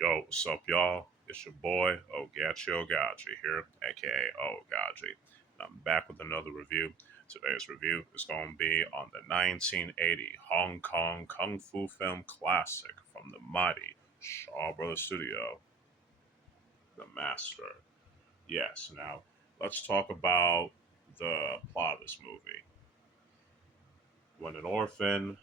Yo, what's up, y'all? It's your boy, Oaghaji here, aka Oaghaji. I'm back with another review. Today's review is going to be on the 1980 Hong Kong Kung Fu film classic from the mighty Shaw Brothers Studio, The Master. Yes, now let's talk about the plot of this movie. When an orphan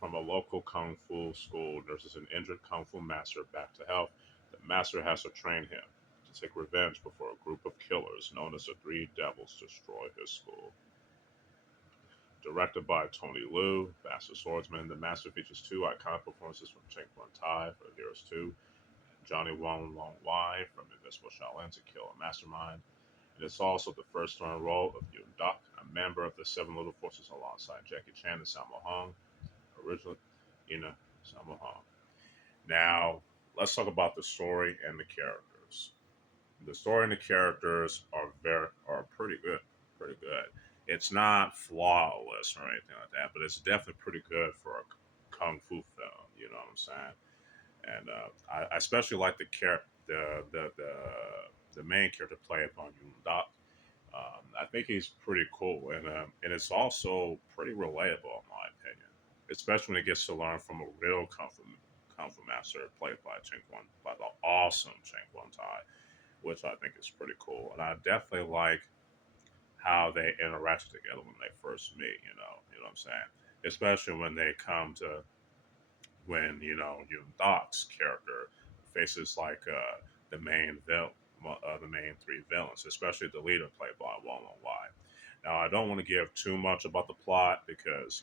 from a local kung fu school nurses an injured kung fu master back to health, the master has to train him to take revenge before a group of killers known as the Three Devils destroy his school. Directed by Tony Liu, Master Swordsman, the master features two iconic performances from Kuan-Tai for Heroes 2, Johnny Wang Wai from Invisible Shaolin to Kill a Mastermind. It is also the first starring role of Yuen, a member of the Seven Little Forces alongside Jackie Chan and Sammo Hung, originally Ina Sammo Hung. Now, let's talk about the story and the characters. The story and the characters are pretty good, pretty good. It's not flawless or anything like that, but it's definitely pretty good for a kung fu film. You know what I'm saying? And I especially like the main character played by Yuen. I think he's pretty cool, and it's also pretty relatable in my opinion, especially when it gets to learn from a real kung fu master played by by the awesome Chen Tai, which I think is pretty cool. And I definitely like how they interact together when they first meet. You know what I'm saying? Especially when they come to when Yun Doc's character faces like the main villain, the main three villains, especially the leader played by Wang. Now, I don't want to give too much about the plot because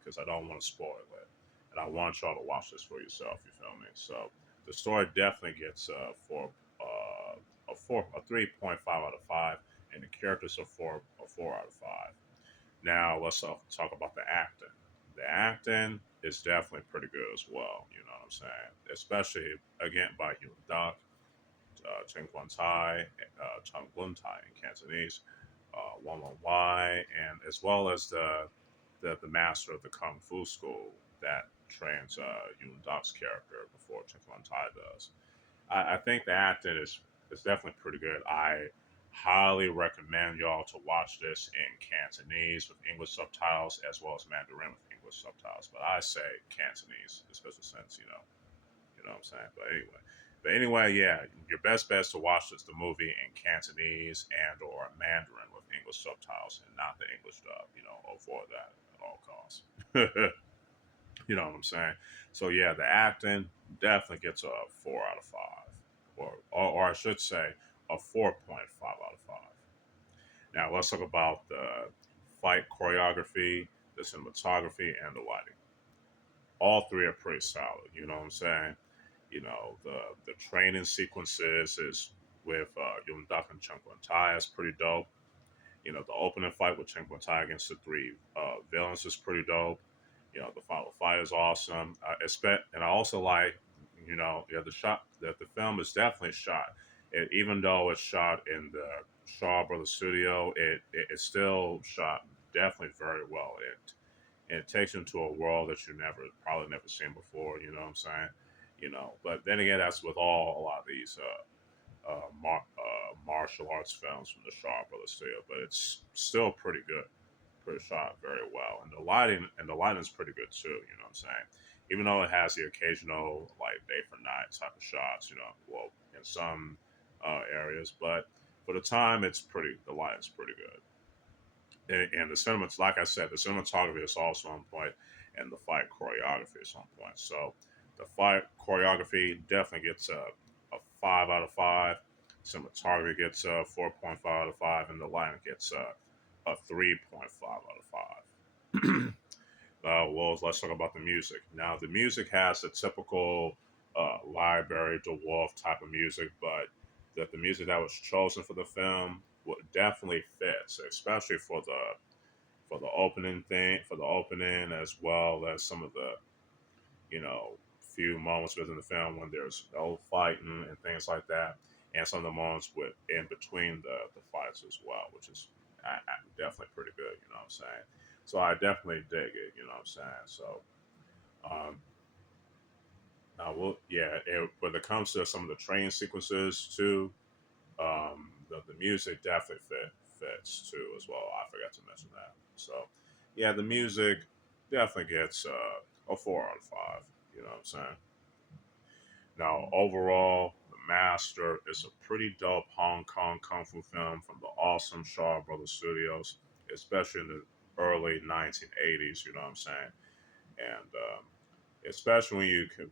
because I don't want to spoil it, and I want y'all to watch this for yourself. You feel me? So the story definitely gets a 3.5 out of 5, and the characters are a 4 out of 5. Now let's talk about the acting. The acting is definitely pretty good as well. You know what I'm saying? Especially again by Yuen Doc, Chen Tai, Tai in Cantonese, Wang Wai, and as well as the master of the Kung Fu school that trains Yuen Doc's character before Chen Tai does. I think the acting is definitely pretty good. I highly recommend y'all to watch this in Cantonese with English subtitles as well as Mandarin with English subtitles. But I say Cantonese, especially since you know what I'm saying. But anyway, yeah, your best bet is to watch this the movie in Cantonese and or Mandarin with English subtitles and not the English dub. Avoid that at all costs. You know what I'm saying? So yeah, the acting definitely gets a 4 out of 5, or I should say a 4.5 out of 5. Now let's talk about the fight choreography, the cinematography, and the lighting. All three are pretty solid. You know what I'm saying? The training sequences is with Yun Duck and Chung Tai is pretty dope. The opening fight with Chen Tai against the three villains is pretty dope. The final fight is awesome. And I also like, yeah, the film is definitely shot. Even though it's shot in the Shaw Brothers studio, it's still shot definitely very well. And it takes you into a world that you probably never seen before. You know what I'm saying? But then again, that's with a lot of these martial arts films from the Shaw Brothers studio, but it's still pretty good, pretty shot very well, and the lighting is pretty good too. You know what I'm saying? Even though it has the occasional like day for night type of shots, well, in some areas, but for the time, the lighting's pretty good, and the cinemas, like I said, the cinematography is also on point, and the fight choreography is on point. So the fight choreography definitely gets a 5 out of 5. Cinematography gets a 4.5 out of 5, and the lighting gets a 3.5 out of 5. Well, let's talk about the music. Now, the music has the typical library dwarf type of music, but the music that was chosen for the film definitely fits, especially for the for the opening, as well as some of the few moments within the film when there's no fighting and things like that, and some of the moments in between the fights as well, which is definitely pretty good. You know what I'm saying? So I definitely dig it. You know what I'm saying? So um, now well, yeah. When it comes to some of the train sequences too, the music definitely fits too as well. I forgot to mention that. So, yeah, the music definitely gets a 4 out of 5. You know what I'm saying? Now, overall, The Master is a pretty dope Hong Kong kung fu film from the awesome Shaw Brothers Studios, especially in the early 1980s. You know what I'm saying? And especially when you can,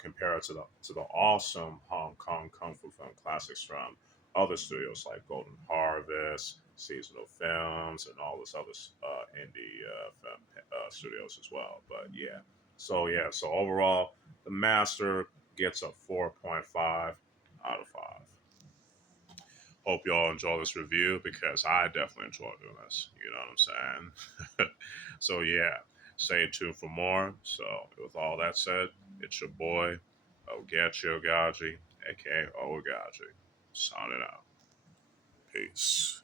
compare it to the awesome Hong Kong kung fu film classics from other studios like Golden Harvest, Seasonal Films, and all this other indie film studios as well. But so overall, The Master gets a 4.5 out of 5. Hope y'all enjoy this review because I definitely enjoy doing this. You know what I'm saying? So yeah, stay tuned for more. So with all that said, it's your boy Oaghaji, aka Oaghaji, signing out. Peace.